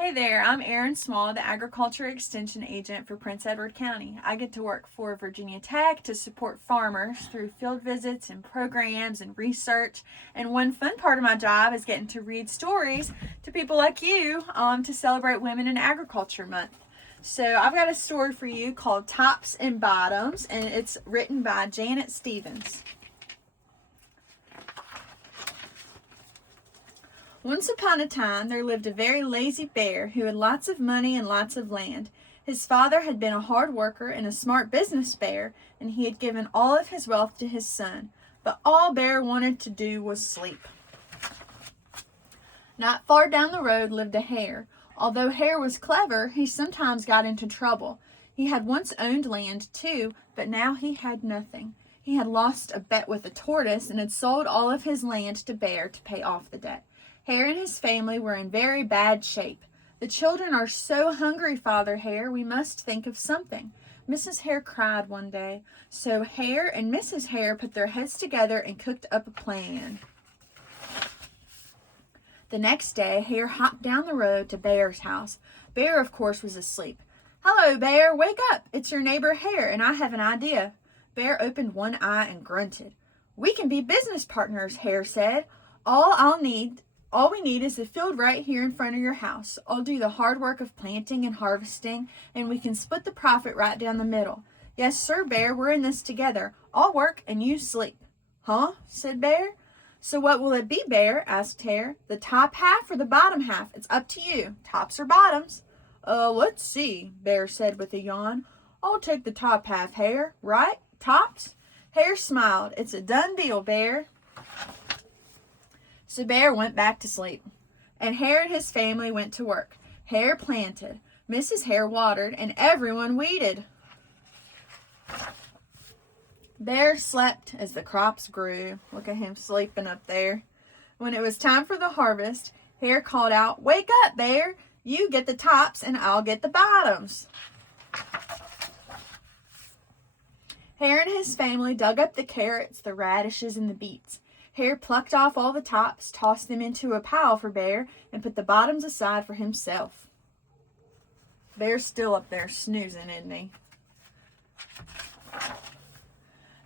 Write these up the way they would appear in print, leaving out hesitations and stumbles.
Hey there, I'm Erin Small, the Agriculture Extension Agent for Prince Edward County. I get to work for Virginia Tech to support farmers through field visits and programs and research. And one fun part of my job is getting to read stories to people like you to celebrate Women in Agriculture Month. So I've got a story for you called Tops and Bottoms, and it's written by Janet Stevens. Once upon a time, there lived a very lazy bear who had lots of money and lots of land. His father had been a hard worker and a smart business bear, and he had given all of his wealth to his son. But all Bear wanted to do was sleep. Not far down the road lived a hare. Although Hare was clever, he sometimes got into trouble. He had once owned land too, but now he had nothing. He had lost a bet with a tortoise and had sold all of his land to Bear to pay off the debt. Hare and his family were in very bad shape. "The children are so hungry, Father Hare, we must think of something." Mrs. Hare cried one day. So Hare and Mrs. Hare put their heads together and cooked up a plan. The next day, Hare hopped down the road to Bear's house. Bear, of course, was asleep. "Hello, Bear, wake up. It's your neighbor Hare, and I have an idea." Bear opened one eye and grunted. "We can be business partners," Hare said. All we need is the field right here in front of your house. I'll do the hard work of planting and harvesting, and we can split the profit right down the middle." "Yes, sir, Bear, we're in this together. I'll work and you sleep." "Huh?" said Bear. "So what will it be, Bear?" asked Hare. "The top half or the bottom half? It's up to you. Tops or bottoms?" Let's see," Bear said with a yawn. "I'll take the top half, Hare. Right? Tops?" Hare smiled. "It's a done deal, Bear." So Bear went back to sleep, and Hare and his family went to work. Hare planted, Mrs. Hare watered, and everyone weeded. Bear slept as the crops grew. Look at him sleeping up there. When it was time for the harvest, Hare called out, "Wake up, Bear! You get the tops and I'll get the bottoms." Hare and his family dug up the carrots, the radishes, and the beets. Hare plucked off all the tops, tossed them into a pile for Bear, and put the bottoms aside for himself. Bear's still up there snoozing, isn't he?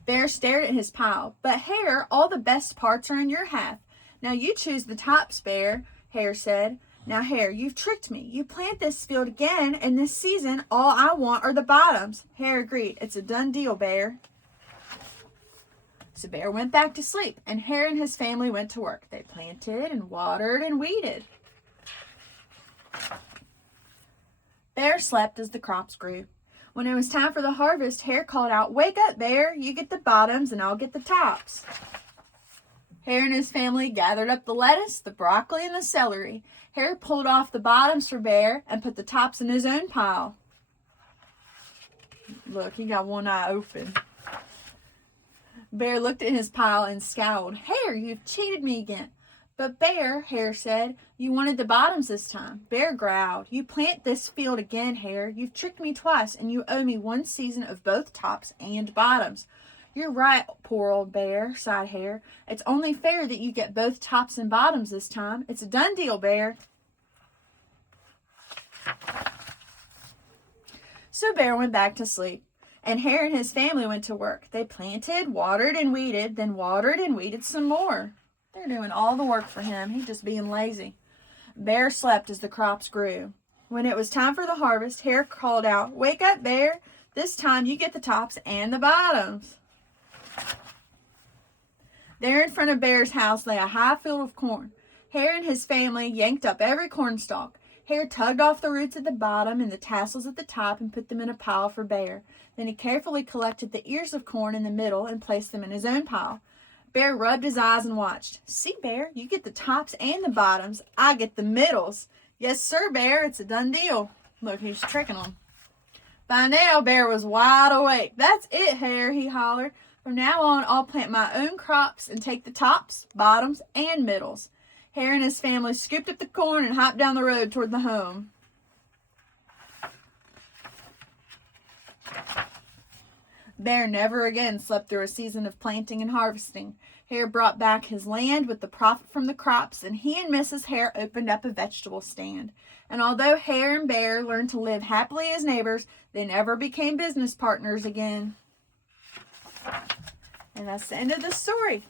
Bear stared at his pile. "But Hare, all the best parts are in your half. Now you choose the tops, Bear," Hare said. "Now, Hare, you've tricked me. You plant this field again, and this season all I want are the bottoms." Hare agreed. "It's a done deal, Bear." So Bear went back to sleep, and Hare and his family went to work. They planted and watered and weeded. Bear slept as the crops grew. When it was time for the harvest, Hare called out, "Wake up, Bear! You get the bottoms and I'll get the tops." Hare and his family gathered up the lettuce, the broccoli, and the celery. Hare pulled off the bottoms for Bear and put the tops in his own pile. Look, he got one eye open. Bear looked at his pile and scowled. "Hare, you've cheated me again." "But Bear," Hare said, "you wanted the bottoms this time." Bear growled. "You plant this field again, Hare. You've tricked me twice, and you owe me one season of both tops and bottoms." "You're right, poor old Bear," sighed Hare. "It's only fair that you get both tops and bottoms this time. It's a done deal, Bear." So Bear went back to sleep, and Hare and his family went to work. They planted, watered, and weeded, then watered and weeded some more. They're doing all the work for him. He's just being lazy. Bear slept as the crops grew. When it was time for the harvest, Hare called out, "Wake up, Bear! This time you get the tops and the bottoms." There in front of Bear's house lay a high field of corn. Hare and his family yanked up every cornstalk. Hare tugged off the roots at the bottom and the tassels at the top and put them in a pile for Bear. Then he carefully collected the ears of corn in the middle and placed them in his own pile. Bear rubbed his eyes and watched. "See, Bear, you get the tops and the bottoms. I get the middles." "Yes, sir, Bear, it's a done deal." Look, he's tricking them. By now, Bear was wide awake. "That's it, Hare," he hollered. "From now on, I'll plant my own crops and take the tops, bottoms, and middles." Hare and his family scooped up the corn and hopped down the road toward the home. Bear never again slept through a season of planting and harvesting. Hare brought back his land with the profit from the crops, and he and Mrs. Hare opened up a vegetable stand. And although Hare and Bear learned to live happily as neighbors, they never became business partners again. And that's the end of the story.